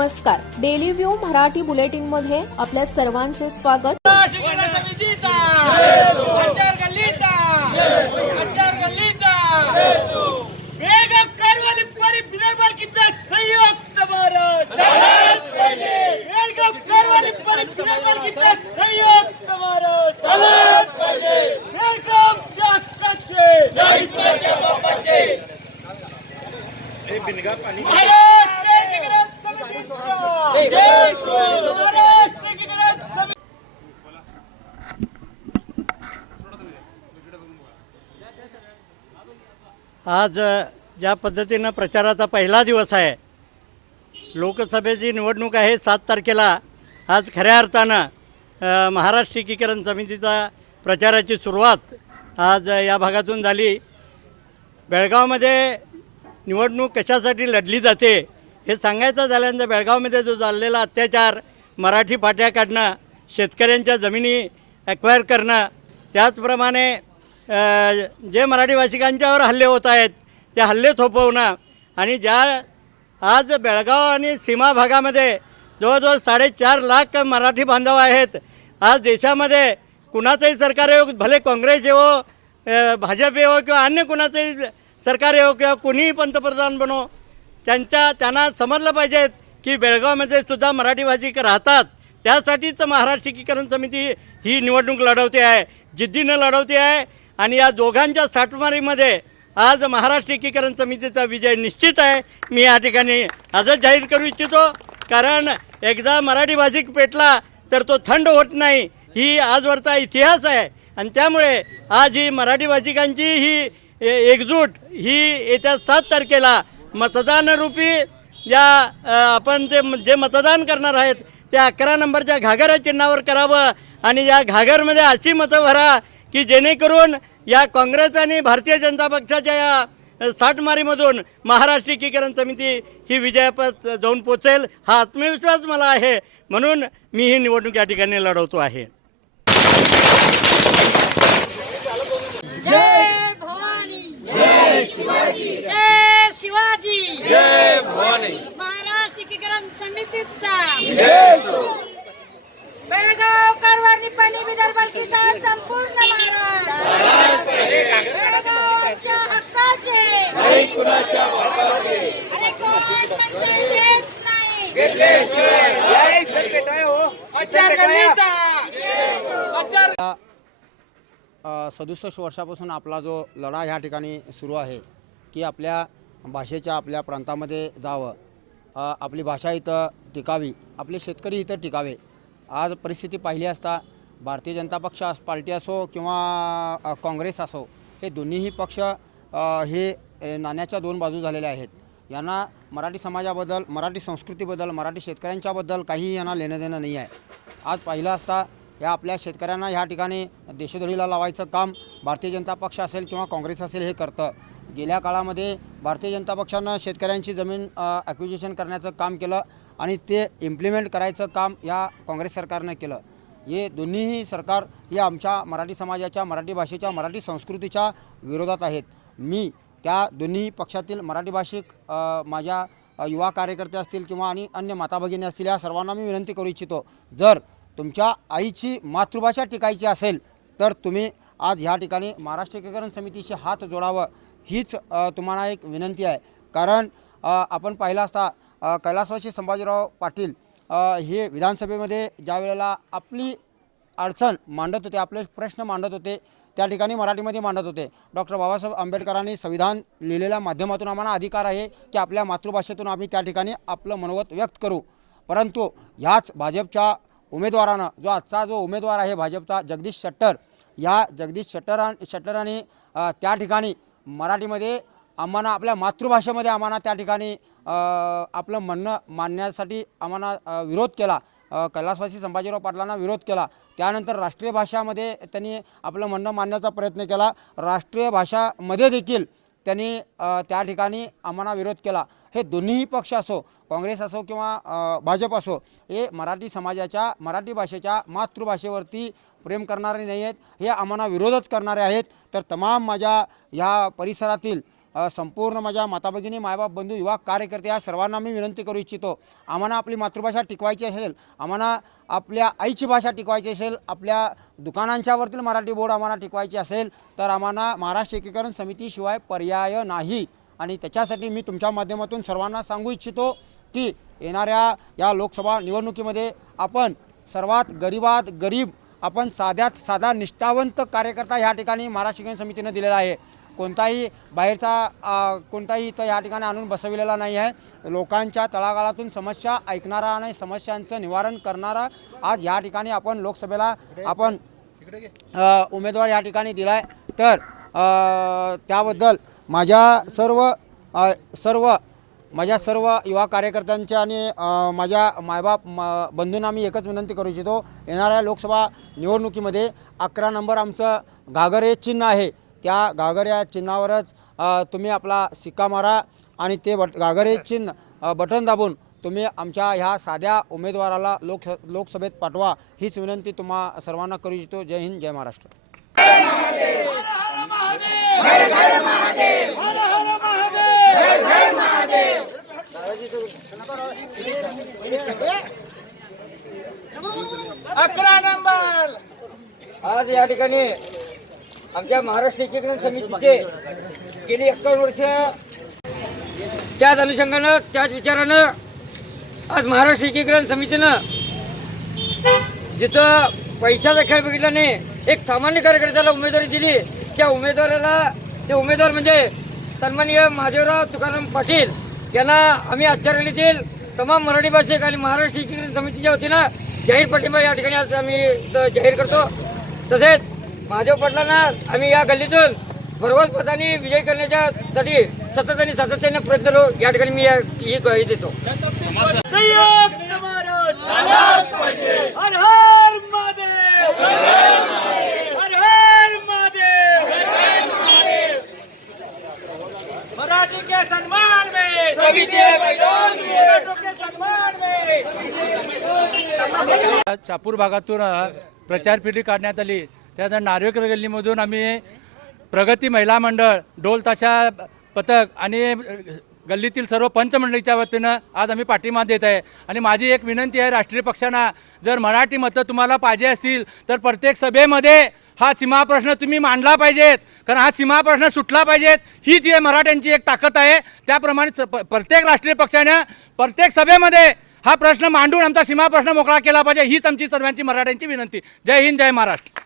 नमस्कार. Daily view Marathi बुलेटिनमध्ये आपल्या सर्वांचे स्वागत. शिक्षण आज ज्या पद्धतीनं प्रचाराचा पहिला दिवस आहे लोकसभेची निवडणूक आहे सात तारखेला आज खऱ्या अर्थानं महाराष्ट्र एकीकरण समितीचा प्रचाराची सुरुवात आज या भागातून झाली. बेळगावमध्ये निवडणूक कशासाठी लढली जाते हे सांगायचं झाल्यानंतर बेळगावमध्ये जो चाललेला अत्याचार मराठी पाट्या काढणं शेतकऱ्यांच्या जमिनी ॲक्वायर करणं त्याचप्रमाणे जे मराठी भाषिकांच्यावर हल्ले होत आहेत ते हल्ले थोपवणं आणि ज्या आज बेळगाव आणि सीमा भागामध्ये जवळजवळ साडेचार लाख मराठी बांधव आहेत आज देशामध्ये कुणाचंही सरकार येऊ भले काँग्रेस येवो भाजप येवो किंवा अन्य कुणाचंही सरकार येवो किंवा कुणीही पंतप्रधान बनो त्यांच्या त्यांना समजलं पाहिजेत की बेळगावमध्ये सुद्धा मराठी भाषिक राहतात. त्यासाठीच महाराष्ट्र एकीकरण समिती ही निवडणूक लढवते आहे जिद्दीनं लढवते आहे आणि या दोघांच्या साठमारीमध्ये आज महाराष्ट्र एकीकरण समितीचा विजय निश्चित आहे. मी या ठिकाणी आजच जाहीर करू इच्छितो कारण एकदा मराठी भाषिक पेटला तर तो थंड होत नाही ही आजवरचा इतिहास आहे. आणि त्यामुळे आज ही मराठी भाषिकांची ही एकजूट ही येत्या सात तारखेला मतदानरूपी या आपण जे जे मतदान करणार आहेत ते अकरा नंबरच्या घागरा चिन्हावर करावं आणि या घागरमध्ये अशी मतं भरा की जेणेकरून या काँग्रेस आणि भारतीय जनता पक्षाच्या या साठमारीमधून महाराष्ट्र एकीकरण समिती ही विजयापत जाऊन पोचेल हा आत्मविश्वास मला आहे. म्हणून मी ही निवडणूक या ठिकाणी लढवतो आहे. जय भवानी. जय शिवाजी. जय शिवाजी। जय भवानी। महाराष्ट्र एकीकरण समितीचा बेळगाव कारवार निपाणी संपूर्ण महाराष्ट्र। बेळगावच्या हक्काचे। अरे कोण म्हणजे देत नाही। अ, सदुसष्ट वर्षापासून आपला जो लढा ह्या ठिकाणी सुरू आहे की आपल्या भाषेच्या आपल्या प्रांतामध्ये जावं. आपली भाषा इथं टिकावी. आपले शेतकरी इथं टिकावे. आज परिस्थिती पाहिली असता भारतीय जनता पक्ष अस पार्टी असो किंवा काँग्रेस असो हे दोन्हीही पक्ष हे नाण्याच्या दोन बाजू झालेल्या आहेत. यांना मराठी समाजाबद्दल मराठी संस्कृतीबद्दल मराठी शेतकऱ्यांच्याबद्दल काहीही यांना लेणं देणं नाही आहे. आज पाहिलं असता या आपल्या शेतकऱ्यांना ह्या ठिकाणी देशोधडीला लावायचं काम भारतीय जनता पक्ष असेल किंवा काँग्रेस असेल हे करतं. गेल्या काळामध्ये भारतीय जनता पक्षानं शेतकऱ्यांची जमीन ॲक्विजिशन करण्याचं काम केलं आणि ते इम्प्लिमेंट करायचं काम या काँग्रेस सरकारनं केलं. हे दोन्हीही सरकार हे आमच्या मराठी समाजाच्या मराठी भाषेच्या मराठी संस्कृतीच्या विरोधात आहेत. मी त्या दोन्ही पक्षातील मराठी भाषिक माझ्या युवा कार्यकर्ते असतील किंवा आणि अन्य माता भगिनी असतील या सर्वांना मी विनंती करू इच्छितो. जर तुमच्या आईची मातृभाषा टिकायची असेल तर तुम्ही आज ह्या ठिकाणी महाराष्ट्र एकीकरण समितीशी हात जोडावं. हीच तुम्हाला एक विनंती आहे. कारण आपण पाहिलं असता कैलासवासी संभाजीराव पाटील हे विधानसभेमध्ये ज्या वेळेला आपली अडचण मांडत होते आपले प्रश्न मांडत होते त्या ठिकाणी मराठीमध्ये मांडत होते. डॉक्टर बाबासाहेब आंबेडकरांनी संविधान लिहिलेल्या माध्यमातून आम्हाला अधिकार आहे की आपल्या मातृभाषेतून आम्ही त्या ठिकाणी आपलं मनोगत व्यक्त करू. परंतु ह्याच भाजपच्या उमेदवारानं जो आजचा जो उमेदवार आहे भाजपचा जगदीश शट्टर या जगदीश शट्टरां शट्टरांनी त्या ठिकाणी मराठीमध्ये आम्हाला आपल्या मातृभाषेमध्ये आम्हाला त्या ठिकाणी आपलं म्हणणं मांडण्यासाठी आम्हाला विरोध केला. कैलासवासी संभाजीराव पाटलांना विरोध केला. त्यानंतर राष्ट्रीय भाषामध्ये त्यांनी आपलं म्हणणं मांडण्याचा प्रयत्न केला. राष्ट्रीय भाषामध्ये देखील त्यांनी त्या ठिकाणी आम्हाला विरोध केला. हे दोन्हीही पक्ष असो काँग्रेस असो किंवा भाजप असो हे मराठी समाजाच्या मराठी भाषेच्या मातृभाषेवरती प्रेम करणारे नाही आहेत हे आम्हाला विरोधच करणारे आहेत. तर तमाम माझ्या ह्या परिसरातील संपूर्ण माझ्या माता भगिनी मायबाप बंधू युवा कार्यकर्ते या सर्वांना मी विनंती करू इच्छितो. आम्हाला आपली मातृभाषा टिकवायची असेल आम्हाला आपल्या आईची भाषा टिकवायची असेल आपल्या दुकानांच्यावरतील मराठी बोर्ड आम्हाला टिकवायची असेल तर आम्हाला महाराष्ट्र एकीकरण समितीशिवाय पर्याय नाही. आणि त्याच्यासाठी मी तुमच्या माध्यमातून सर्वांना सांगू इच्छितो की येणाऱ्या या लोकसभा निवडणुकीमध्ये आपण सर्वात गरीबात गरीब आपण साध्यात साधा निष्ठावंत कार्यकर्ता ह्या ठिकाणी महाराष्ट्र शिक्षण समितीनं दिलेला आहे. कोणताही बाहेरचा कोणताही इथं या ठिकाणी आणून बसविलेला नाही आहे. लोकांच्या तळागाळातून समस्या ऐकणारा आणि समस्यांचं निवारण करणारा आज या ठिकाणी आपण लोकसभेला आपण उमेदवार या ठिकाणी दिला आहे तर त्याबद्दल माझ्या सर्व सर्व माझ्या सर्व युवा कार्यकर्त्यांच्या आणि माझ्या मायबाप म बंधूंना मी एकच विनंती करू इच्छितो. येणाऱ्या लोकसभा निवडणुकीमध्ये अकरा नंबर आमचं घागर हे चिन्ह आहे. त्या घागर या चिन्हावरच तुम्ही आपला सिक्का मारा आणि ते बट घागर हे चिन्ह बटन दाबून तुम्ही आमच्या ह्या साध्या उमेदवाराला लोक लोकसभेत पाठवा हीच विनंती तुम्हा सर्वांना करू इच्छितो. जय हिंद जय महाराष्ट्र. अकरा नंबर. आज या ठिकाणी आमच्या महाराष्ट्र एकीकरण समितीचे गेली एक्कावन्न वर्ष त्याच अनुषंगानं त्याच विचारानं आज महाराष्ट्र एकीकरण समितीनं जिथं पैशाचा खेळ बघितला नाही एक सामान्य कार्यकर्त्याला उमेदवारी दिली त्या उमेदवाराला ते उमेदवार म्हणजे सन्माननीय महादेवराव तुकाराम पाटील यांना आम्ही आश्चर्य देईल. तमाम मराठी भाषिक आणि महाराष्ट्र एकीकरण समितीच्या वतीनं जाहीर पाठिंबा या ठिकाणी आज आम्ही जाहीर करतो. तसेच महादेव पाटलांना आम्ही या गल्लीतून भरघोस पदाने विजय करण्याच्यासाठी सतत आणि सातत्याने प्रयत्न करू या ठिकाणी मी या- ही ग्वाही देतो. मराठी के सन्मान! चापूर भागातून प्रचार फेरी काढण्यात आली. त्यानंतर नार्वेकर गल्लीमधून आम्ही प्रगती महिला मंडळ ढोल ताशा पथक आणि गल्लीतील सर्व पंचमंडळीच्या वतीनं आज आम्ही पाठिंबा देत आहे. आणि माझी एक विनंती आहे राष्ट्रीय पक्षांना जर मराठी मतं तुम्हाला पाहिजे असतील तर प्रत्येक सभेमध्ये हा सीमा प्रश्न तुम्ही मांडला पाहिजेत. कारण हा सीमा प्रश्न सुटला पाहिजेत. ही जी मराठ्यांची एक ताकद आहे. त्याप्रमाणे स- प- प्रत्येक राष्ट्रीय पक्षानं प्रत्येक सभेमध्ये हा प्रश्न मांडून आमचा सीमा प्रश्न मोकळा केला पाहिजे. हीच आमची सर्वांची मराठ्यांची विनंती. जय हिंद जय महाराष्ट्र.